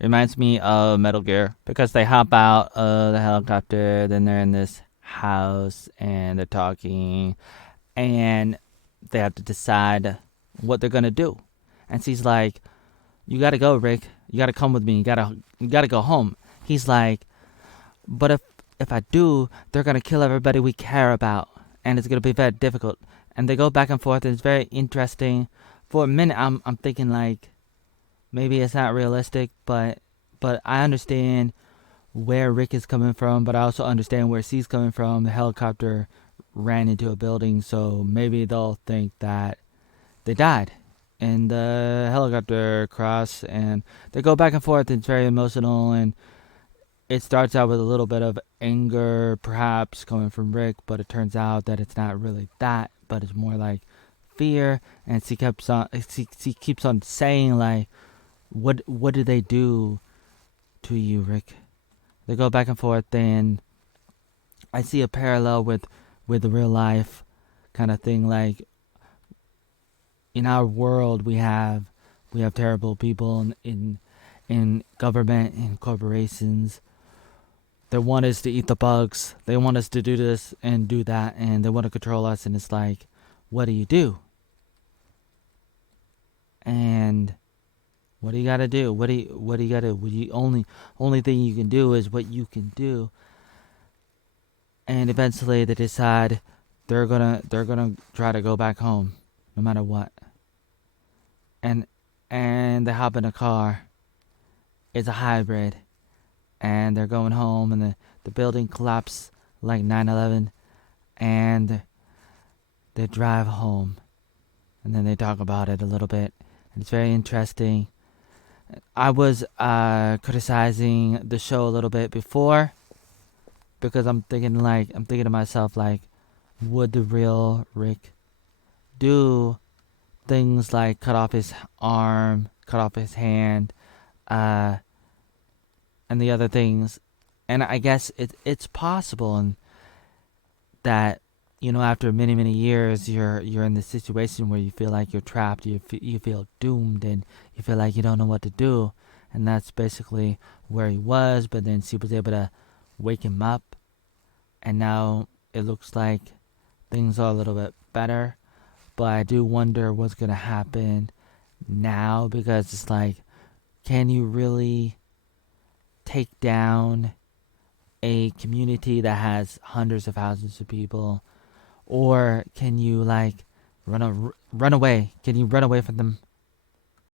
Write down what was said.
Reminds me of Metal Gear because they hop out of the helicopter, then they're in this house and they're talking, and they have to decide what they're gonna do. And she's like, "You gotta go, Rick. You gotta come with me. You gotta go home." He's like, "But if I do, they're gonna kill everybody we care about, and it's gonna be very difficult." And they go back and forth, and it's very interesting. For a minute, I'm thinking like maybe it's not realistic, but I understand where Rick is coming from, but I also understand where she's coming from. The helicopter ran into a building, so maybe they'll think that they died in the helicopter cross, and they go back and forth. It's very emotional, and it starts out with a little bit of anger, perhaps coming from Rick, but it turns out that it's not really that, but it's more like fear. And she keeps on saying like, what did they do to you, Rick? They go back and forth, and I see a parallel with real life kind of thing. Like in our world, we have terrible people in government and corporations. They want us to eat the bugs. They want us to do this and do that, and they want to control us. And it's like, what do you do? And what do you gotta do? What do you gotta? You only thing you can do is what you can do. And eventually, they decide they're gonna try to go back home, no matter what. And and they hop in a car. It's a hybrid, and they're going home, and the building collapsed like 9/11, and they drive home, and then they talk about it a little bit. And it's very interesting. I was criticizing the show a little bit before because I'm thinking to myself like, would the real Rick do things like cut off his arm, cut off his hand, uh, and the other things? And I guess it's possible, and that after many years you're in this situation where you feel like you're trapped, you feel doomed, and you feel like you don't know what to do. And that's basically where he was, but then she was able to wake him up, and now it looks like things are a little bit better. But I do wonder what's going to happen now, because it's like, can you really take down a community that has hundreds of thousands of people, or can you like run away? Can you run away from them?